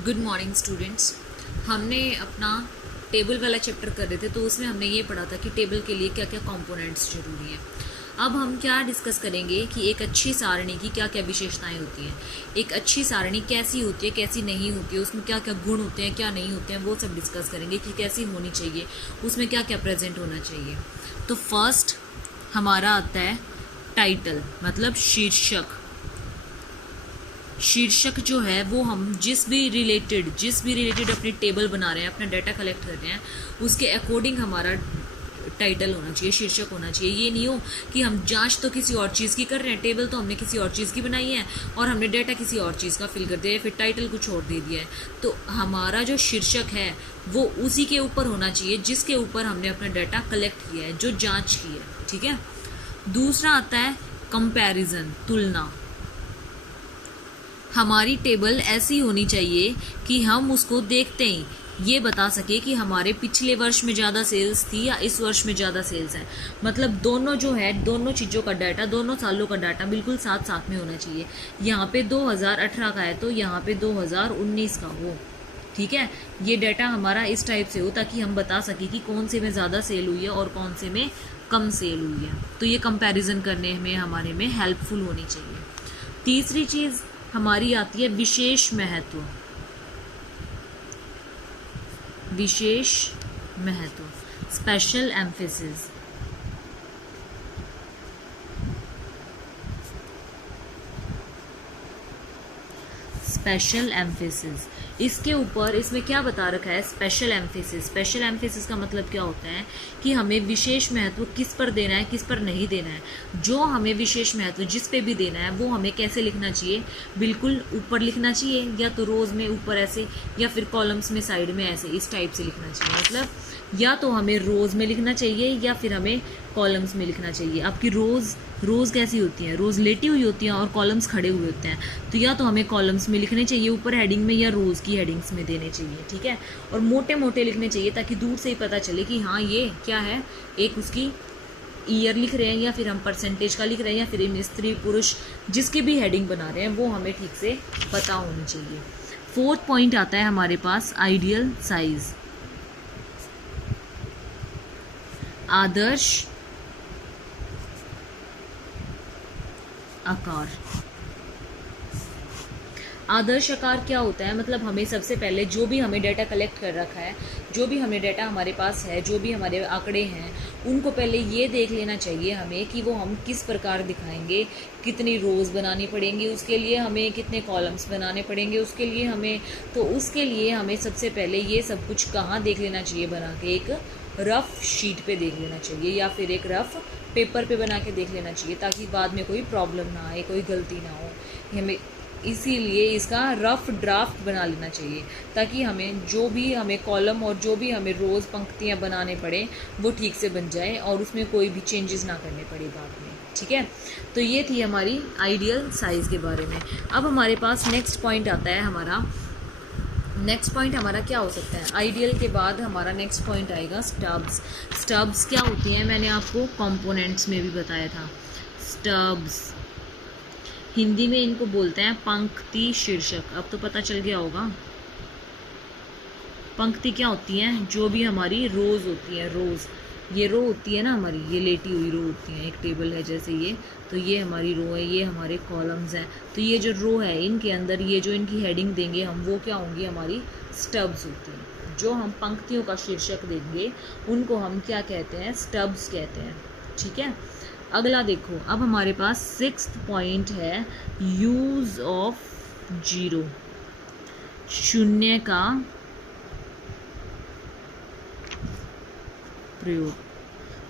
Good morning students. हमने अपना table वाला चैप्टर कर रहे थे, तो उसमें हमने ये पढ़ा था कि टेबल के लिए क्या क्या कंपोनेंट्स जरूरी हैं। अब हम क्या डिस्कस करेंगे कि एक अच्छी सारणी की क्या क्या विशेषताएं होती हैं, एक अच्छी सारणी कैसी होती है, कैसी नहीं होती है, उसमें क्या क्या गुण होते हैं, क्या नहीं होते हैं, वो सब डिस्कस करेंगे कि कैसी होनी चाहिए, उसमें क्या क्या प्रेजेंट होना चाहिए। तो फर्स्ट हमारा आता है टाइटल, मतलब शीर्षक। शीर्षक जो है वो हम जिस भी रिलेटेड अपनी टेबल बना रहे हैं, अपना डाटा कलेक्ट कर रहे हैं, उसके अकॉर्डिंग हमारा टाइटल होना चाहिए, शीर्षक होना चाहिए। ये नहीं हो कि हम जांच तो किसी और चीज़ की कर रहे हैं, टेबल तो हमने किसी और चीज़ की बनाई है और हमने डाटा किसी और चीज़ का फिल कर दिया है, फिर टाइटल कुछ और दे दिया है। तो हमारा जो शीर्षक है वो उसी के ऊपर होना चाहिए जिसके ऊपर हमने अपना डाटा कलेक्ट किया है, जो जाँच की है। ठीक है। दूसरा आता है कंपैरिजन, तुलना। हमारी टेबल ऐसी होनी चाहिए कि हम उसको देखते ही ये बता सके कि हमारे पिछले वर्ष में ज़्यादा सेल्स थी या इस वर्ष में ज़्यादा सेल्स है। मतलब दोनों जो है, दोनों चीज़ों का डाटा, दोनों सालों का डाटा बिल्कुल साथ साथ में होना चाहिए। यहाँ पे 2018 का है तो यहाँ पे 2019 का हो। ठीक है। ये डाटा हमारा इस टाइप से हो ताकि हम बता सके कि कौन से में ज़्यादा सेल हुई है और कौन से में कम सेल हुई है। तो ये कंपैरिजन करने में हमारे में हेल्पफुल होनी चाहिए। तीसरी चीज़ हमारी आती है विशेष महत्व। विशेष महत्व, स्पेशल एम्फेसिस। स्पेशल एम्फेसिस, इसके ऊपर इसमें क्या बता रखा है, स्पेशल एम्फेसिस। स्पेशल एम्फेसिस का मतलब क्या होता है कि हमें विशेष महत्व किस पर देना है, किस पर नहीं देना है। जो हमें विशेष महत्व जिस पे भी देना है वो हमें कैसे लिखना चाहिए, बिल्कुल ऊपर लिखना चाहिए, या तो रोज में ऊपर ऐसे, या फिर कॉलम्स में साइड में ऐसे, इस टाइप से लिखना चाहिए। मतलब या तो हमें रोज में लिखना चाहिए या फिर हमें कॉलम्स में लिखना चाहिए। आपकी रोज कैसी होती हैं, रोज लेटी हुई होती हैं और कॉलम्स खड़े हुए होते हैं, तो या तो हमें कॉलम्स में लिखने चाहिए ऊपर हेडिंग में, या रोज की हेडिंग्स में देने चाहिए। ठीक है। और मोटे मोटे लिखने चाहिए ताकि दूर से ही पता चले कि हाँ ये क्या है, एक उसकी ईयर लिख रहे हैं या फिर हम परसेंटेज का लिख रहे हैं या फिर स्त्री पुरुष जिसकी भी हेडिंग बना रहे हैं वो हमें ठीक से पता होनी चाहिए। फोर्थ पॉइंट आता है हमारे पास आइडियल साइज, आदर्श आकार। आदर्श आकार क्या होता है, मतलब हमें सबसे पहले जो भी हमें डाटा कलेक्ट कर रखा है, जो भी हमें डाटा हमारे पास है, जो भी हमारे आंकड़े हैं, उनको पहले ये देख लेना चाहिए हमें कि वो हम किस प्रकार दिखाएंगे, कितनी रोज़ बनानी पड़ेंगी उसके लिए, हमें कितने कॉलम्स बनाने पड़ेंगे उसके लिए हमें। तो उसके लिए हमें सबसे पहले ये सब कुछ कहाँ देख लेना चाहिए, बना के एक रफ शीट पे देख लेना चाहिए या फिर एक रफ पेपर पे बना के देख लेना चाहिए, ताकि बाद में कोई प्रॉब्लम ना आए, कोई गलती ना हो। हमें इसीलिए इसका रफ ड्राफ्ट बना लेना चाहिए ताकि हमें जो भी हमें कॉलम और जो भी हमें रोज़ पंक्तियाँ बनाने पड़े वो ठीक से बन जाए और उसमें कोई भी चेंजेस ना करने पड़े बाद में। ठीक है। तो ये थी हमारी आइडियल साइज़ के बारे में। अब हमारे पास नेक्स्ट पॉइंट आता है हमारा, नेक्स्ट पॉइंट हमारा क्या हो सकता है, आइडियल के बाद हमारा नेक्स्ट पॉइंट आएगा स्टब्स। स्टब्स क्या होती हैं, मैंने आपको कंपोनेंट्स में भी बताया था। स्टब्स हिंदी में इनको बोलते हैं पंक्ति शीर्षक। अब तो पता चल गया होगा। पंक्ति क्या होती हैं, जो भी हमारी रोज होती है, रोज ये रो होती है ना हमारी, ये लेटी हुई रो होती है, एक टेबल है जैसे ये, तो ये हमारी रो है, ये हमारे कॉलम्स हैं। तो ये जो रो है इनके अंदर ये जो इनकी हेडिंग देंगे हम, वो क्या होंगी, हमारी स्टब्स होती हैं। जो हम पंक्तियों का शीर्षक देंगे उनको हम क्या कहते हैं, स्टब्स कहते हैं। ठीक है। अगला देखो, अब हमारे पास सिक्स्थ पॉइंट है यूज ऑफ जीरो, शून्य का प्रयोग।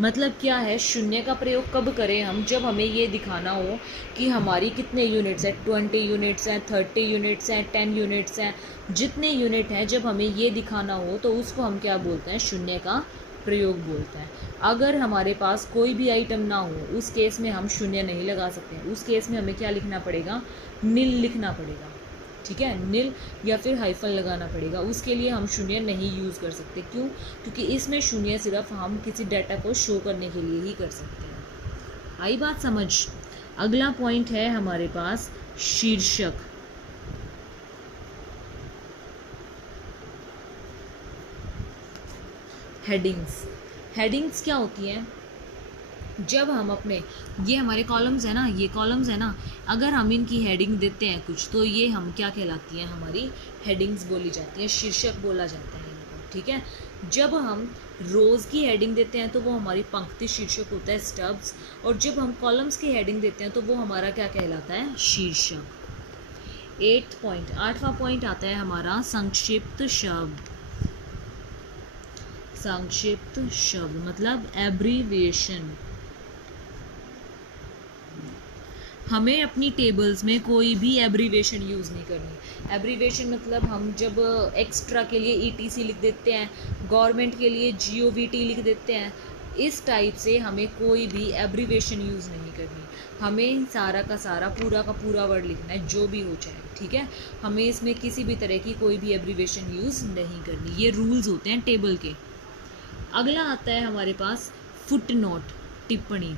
मतलब क्या है, शून्य का प्रयोग कब करें हम, जब हमें ये दिखाना हो कि हमारी कितने यूनिट्स हैं, 20 यूनिट्स हैं, 30 यूनिट्स हैं, 10 यूनिट्स हैं, जितने यूनिट हैं जब हमें ये दिखाना हो तो उसको हम क्या बोलते हैं, शून्य का प्रयोग बोलते हैं। अगर हमारे पास कोई भी आइटम ना हो उस केस में हम शून्य नहीं लगा सकते, उस केस में हमें क्या लिखना पड़ेगा, नील लिखना पड़ेगा। ठीक है, नील या फिर हाइफन लगाना पड़ेगा। उसके लिए हम शून्य नहीं यूज़ कर सकते। क्यों? क्योंकि इसमें शून्य सिर्फ हम किसी डाटा को शो करने के लिए ही कर सकते हैं। आई बात समझ। अगला पॉइंट है हमारे पास शीर्षक। हेडिंग्स। हेडिंग्स क्या होती हैं? जब हम अपने, ये हमारे कॉलम्स है ना, ये कॉलम्स है ना, अगर हम इनकी हेडिंग देते हैं कुछ, तो ये हम क्या कहलाती हैं? हमारी हेडिंग्स बोली जाती हैं, शीर्षक बोला जाता है इनको, ठीक है। जब हम रोज़ की हेडिंग देते हैं तो वो हमारी पंक्ति शीर्षक होता है, स्टब्स। और जब हम कॉलम्स की हेडिंग देते हैं तो वो हमारा क्या कहलाता है? शीर्षक। 8वां पॉइंट आता है हमारा संक्षिप्त शब्द। संक्षिप्त शब्द मतलब एब्रीविएशन। हमें अपनी टेबल्स में कोई भी एब्रीविएशन यूज़ नहीं करनी। एब्रीविएशन मतलब हम जब एक्स्ट्रा के लिए ETC लिख देते हैं, गवर्नमेंट के लिए GOVT लिख देते हैं, इस टाइप से हमें कोई भी एब्रीविएशन यूज़ नहीं करनी। हमें सारा का सारा पूरा का पूरा वर्ड लिखना है, जो भी हो जाए, ठीक है। हमें इसमें किसी भी तरह की कोई भी एब्रीविएशन यूज़ नहीं करनी। ये रूल्स होते हैं टेबल के। अगला आता है हमारे पास फुटनोट, टिप्पणी।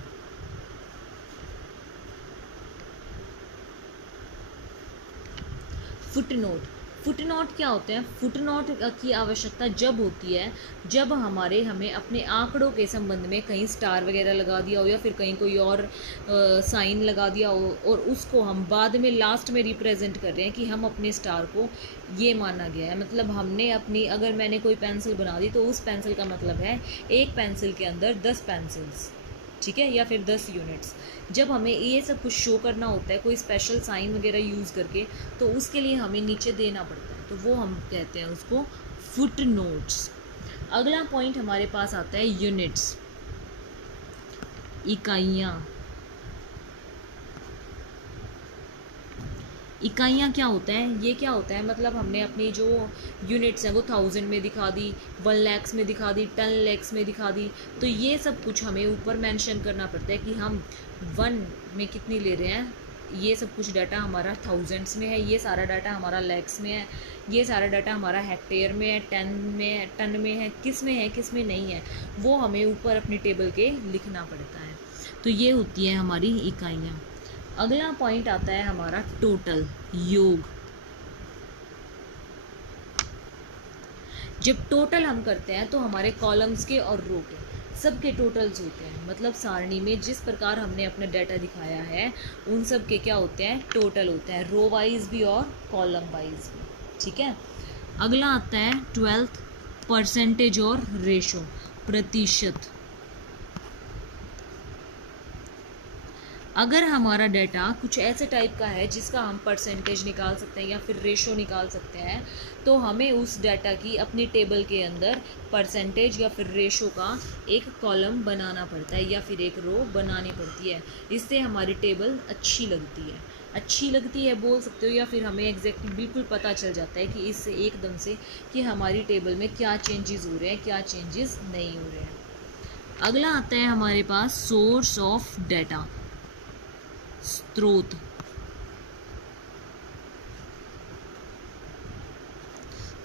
फुटनोट। फुटनोट क्या होते हैं? फुटनोट की आवश्यकता जब होती है जब हमें अपने आंकड़ों के संबंध में कहीं स्टार वगैरह लगा दिया हो या फिर कहीं कोई और साइन लगा दिया हो, और उसको हम बाद में लास्ट में रिप्रेजेंट कर रहे हैं कि हम अपने स्टार को ये माना गया है। मतलब हमने अपनी, अगर मैंने कोई पेंसिल बना दी तो उस पेंसिल का मतलब है एक पेंसिल के अंदर 10 पेंसिल्स, ठीक है, या फिर 10 यूनिट्स। जब हमें ये सब कुछ शो करना होता है कोई स्पेशल साइन वगैरह यूज़ करके, तो उसके लिए हमें नीचे देना पड़ता है, तो वो हम कहते हैं उसको फुट नोट्स। अगला पॉइंट हमारे पास आता है यूनिट्स, इकाइयाँ। इकाइयाँ क्या होता है? ये क्या होता है? मतलब हमने अपनी जो यूनिट्स हैं वो 1000 में दिखा दी, 1 lakhs में दिखा दी, 10 lakhs में दिखा दी, तो ये सब कुछ हमें ऊपर मेंशन करना पड़ता है कि हम 1 में कितनी ले रहे हैं। ये सब कुछ डाटा हमारा थाउजेंड्स में है, ये सारा डाटा हमारा लैक्स में है, ये सारा डाटा हमारा हेक्टेयर में है, टन में है, किस में नहीं है, वो हमें ऊपर अपनी टेबल के लिखना पड़ता है। तो ये होती है हमारी इकाइयाँ। अगला पॉइंट आता है हमारा टोटल, योग। जब टोटल हम करते हैं तो हमारे कॉलम्स के और रो के सब के टोटल्स होते हैं। मतलब सारणी में जिस प्रकार हमने अपना डाटा दिखाया है उन सब के क्या होते हैं? टोटल होते हैं, रो वाइज भी और कॉलम वाइज भी, ठीक है। अगला आता है 12th, परसेंटेज और रेशो, प्रतिशत। अगर हमारा डाटा कुछ ऐसे टाइप का है जिसका हम परसेंटेज निकाल सकते हैं या फिर रेशो निकाल सकते हैं, तो हमें उस डाटा की अपनी टेबल के अंदर परसेंटेज या फिर रेशो का एक कॉलम बनाना पड़ता है या फिर एक रो बनानी पड़ती है। इससे हमारी टेबल अच्छी लगती है बोल सकते हो, या फिर हमें एग्जैक्टली बिल्कुल पता चल जाता है कि इससे एकदम से कि हमारी टेबल में क्या चेंजेस हो रहे हैं, क्या चेंजेस नहीं हो रहे हैं। अगला आता है हमारे पास सोर्स ऑफ डाटा, स्रोत।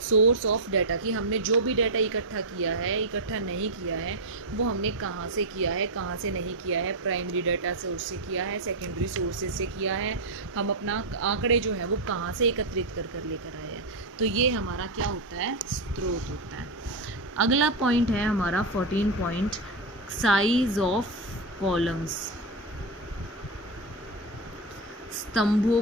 सोर्स ऑफ डाटा कि हमने जो भी डाटा इकट्ठा नहीं किया है वो हमने कहाँ से किया है, कहाँ से नहीं किया है। प्राइमरी डाटा सोर्स से किया है, सेकेंडरी सोर्सेज से किया है, हम अपना आंकड़े जो है वो कहाँ से एकत्रित कर लेकर आए हैं। तो ये हमारा क्या होता है? स्रोत होता है। अगला पॉइंट है हमारा 14 पॉइंट, साइज ऑफ कॉलम्स, स्तंभों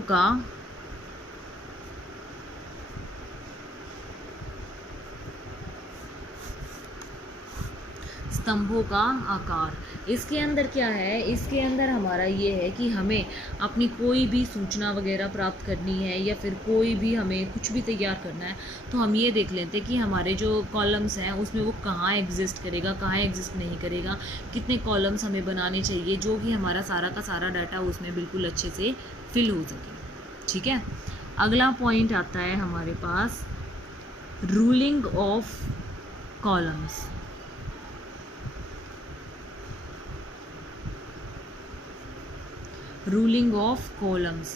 का आकार। इसके अंदर क्या है? इसके अंदर हमारा ये है कि हमें अपनी कोई भी सूचना वगैरह प्राप्त करनी है या फिर कोई भी हमें कुछ भी तैयार करना है, तो हम ये देख लेते हैं कि हमारे जो कॉलम्स हैं उसमें वो कहाँ एग्जिस्ट करेगा, कहाँ एग्जिस्ट नहीं करेगा, कितने कॉलम्स हमें बनाने चाहिए, जो कि हमारा सारा का सारा डाटा उसमें बिल्कुल अच्छे से फिल हो सके, ठीक है। अगला पॉइंट आता है हमारे पास ruling of columns. Ruling of columns,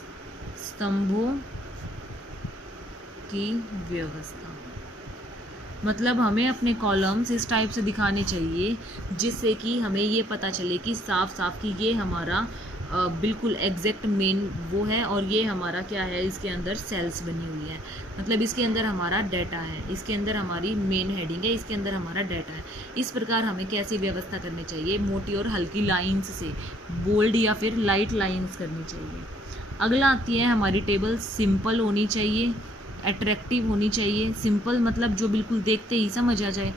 स्तंभों की व्यवस्था। मतलब हमें अपने कॉलम्स इस टाइप से दिखाने चाहिए जिससे कि हमें ये पता चले कि साफ साफ कि ये हमारा बिल्कुल एग्जैक्ट मेन वो है, और ये हमारा क्या है, इसके अंदर सेल्स बनी हुई है, मतलब इसके अंदर हमारा डाटा है, इसके अंदर हमारी मेन हेडिंग है, इसके अंदर हमारा डाटा है। इस प्रकार हमें कैसी व्यवस्था करनी चाहिए, मोटी और हल्की लाइंस से, बोल्ड या फिर लाइट लाइंस करनी चाहिए। अगला आती है हमारी टेबल, सिंपल होनी चाहिए, अट्रैक्टिव होनी चाहिए। सिंपल मतलब जो बिल्कुल देखते ही समझ आ जाए,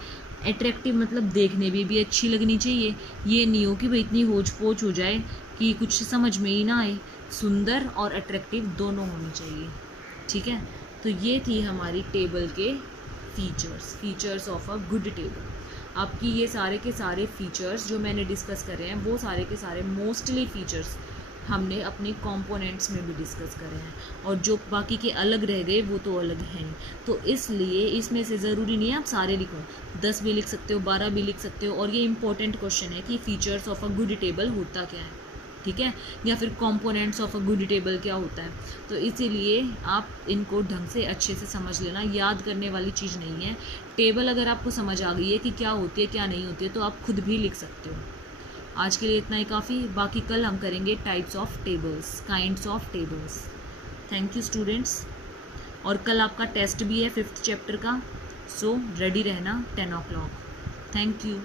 अट्रैक्टिव मतलब देखने में भी अच्छी लगनी चाहिए, ये नहीं हो कि भाई इतनी होच पोच हो जाए कि कुछ समझ में ही ना आए। सुंदर और अट्रैक्टिव दोनों होनी चाहिए, ठीक है। तो ये थी हमारी टेबल के features of a good table. आपकी ये सारे के सारे फीचर्स जो मैंने डिस्कस करे हैं, वो सारे के सारे मोस्टली फीचर्स हमने अपने कंपोनेंट्स में भी डिस्कस करे हैं, और जो बाकी के अलग रह गए वो तो अलग हैं। तो इसलिए इसमें से ज़रूरी नहीं है आप सारे लिखो, 10 भी लिख सकते हो, 12 भी लिख सकते हो। और ये इंपॉर्टेंट क्वेश्चन है कि features of a good table होता क्या है, ठीक है, या फिर components of a good table क्या होता है। तो इसीलिए आप इनको ढंग से अच्छे से समझ लेना, याद करने वाली चीज़ नहीं है। टेबल अगर आपको समझ आ गई है कि क्या होती है क्या नहीं होती है, तो आप खुद भी लिख सकते हो। आज के लिए इतना ही काफ़ी, बाकी कल हम करेंगे types of tables, kinds of tables. Thank you students. और कल आपका टेस्ट भी है 5th चैप्टर का, सो रेडी रहना 10 o'clock। Thank you.